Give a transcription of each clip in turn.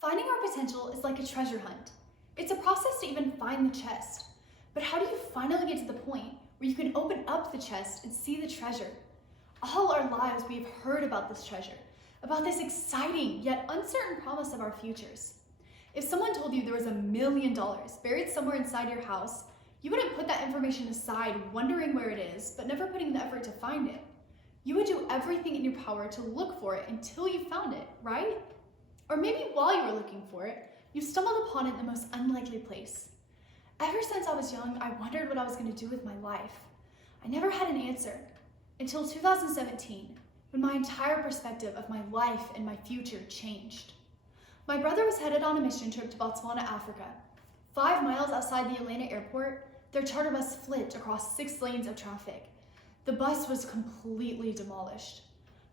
Finding our potential is like a treasure hunt. It's a process to even find the chest. But how do you finally get to the point where you can open up the chest and see the treasure? All our lives we have heard about this treasure, about this exciting yet uncertain promise of our futures. If someone told you there was $1 million buried somewhere inside your house, you wouldn't put that information aside wondering where it is, but never putting the effort to find it. You would do everything in your power to look for it until you found it, right? Or maybe while you were looking for it, you stumbled upon it in the most unlikely place. Ever since I was young, I wondered what I was going to do with my life. I never had an answer until 2017, when my entire perspective of my life and my future changed. My brother was headed on a mission trip to Botswana, Africa. 5 miles outside the Atlanta airport, their charter bus flipped across 6 lanes of traffic. The bus was completely demolished.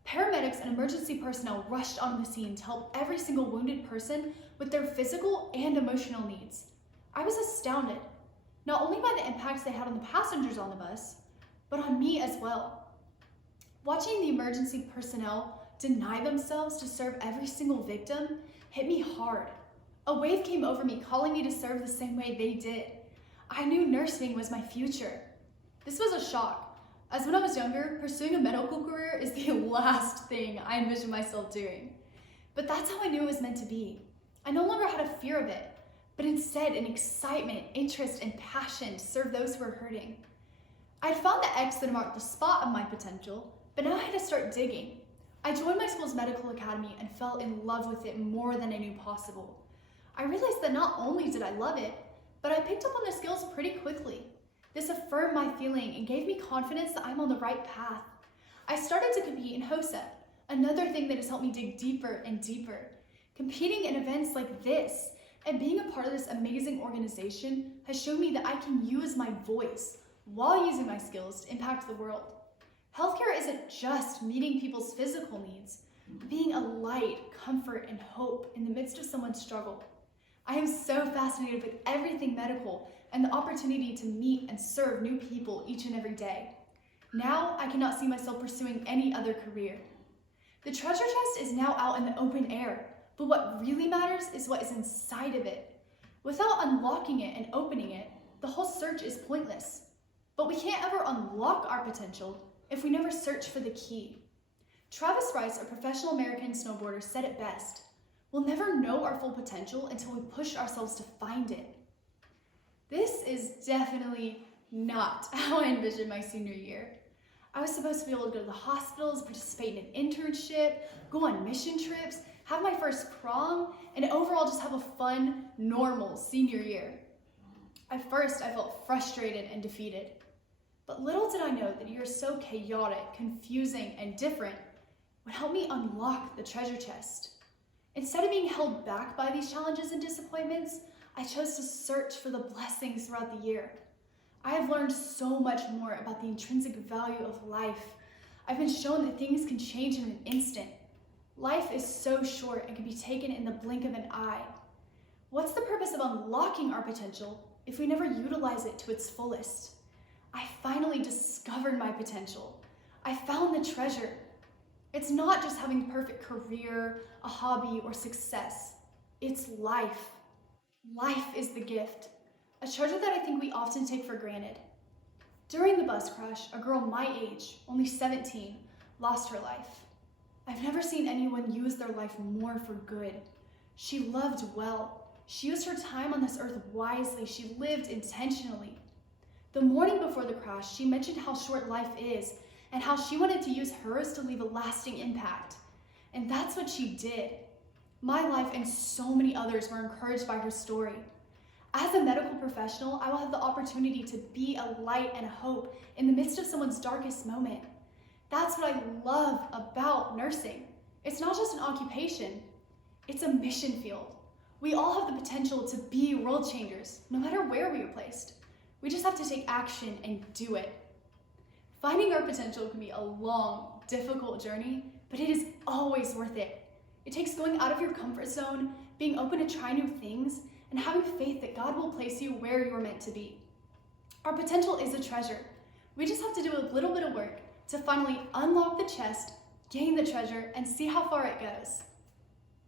Paramedics and emergency personnel rushed onto the scene to help every single wounded person with their physical and emotional needs. I was astounded, not only by the impacts they had on the passengers on the bus, but on me as well. Watching the emergency personnel deny themselves to serve every single victim hit me hard. A wave came over me, calling me to serve the same way they did. I knew nursing was my future. This was a shock, as when I was younger, pursuing a medical career is the last thing I envisioned myself doing. But that's how I knew it was meant to be. I no longer had a fear of it, but instead an excitement, interest, and passion to serve those who were hurting. I'd found the X that marked the spot of my potential, but now I had to start digging. I joined my school's medical academy and fell in love with it more than I knew possible. I realized that not only did I love it, but I picked up on the skills pretty quickly. This affirmed my feeling and gave me confidence that I'm on the right path. I started to compete in HOSA, another thing that has helped me dig deeper and deeper. Competing in events like this and being a part of this amazing organization has shown me that I can use my voice while using my skills to impact the world. Healthcare isn't just meeting people's physical needs, but being a light, comfort, and hope in the midst of someone's struggle. I am so fascinated with everything medical and the opportunity to meet and serve new people each and every day. Now, I cannot see myself pursuing any other career. The treasure chest is now out in the open air, but what really matters is what is inside of it. Without unlocking it and opening it, the whole search is pointless. But we can't ever unlock our potential if we never search for the key. Travis Rice, a professional American snowboarder, said it best: "We'll never know our full potential until we push ourselves to find it." This is definitely not how I envisioned my senior year. I was supposed to be able to go to the hospitals, participate in an internship, go on mission trips, have my first prom, and overall just have a fun, normal senior year. At first, I felt frustrated and defeated. But little did I know that a year so chaotic, confusing, and different would help me unlock the treasure chest. Instead of being held back by these challenges and disappointments, I chose to search for the blessings throughout the year. I have learned so much more about the intrinsic value of life. I've been shown that things can change in an instant. Life is so short and can be taken in the blink of an eye. What's the purpose of unlocking our potential if we never utilize it to its fullest? I finally discovered my potential. I found the treasure. It's not just having a perfect career, a hobby, or success. It's life. Life is the gift, a treasure that I think we often take for granted. During the bus crash, a girl my age, only 17, lost her life. I've never seen anyone use their life more for good. She loved well. She used her time on this earth wisely. She lived intentionally. The morning before the crash, she mentioned how short life is and how she wanted to use hers to leave a lasting impact. And that's what she did. My life and so many others were encouraged by her story. As a medical professional, I will have the opportunity to be a light and a hope in the midst of someone's darkest moment. That's what I love about nursing. It's not just an occupation, it's a mission field. We all have the potential to be world changers, no matter where we are placed. We just have to take action and do it. Finding our potential can be a long, difficult journey, but it is always worth it. It takes going out of your comfort zone, being open to try new things, and having faith that God will place you where you're meant to be. Our potential is a treasure. We just have to do a little bit of work to finally unlock the chest, gain the treasure, and see how far it goes.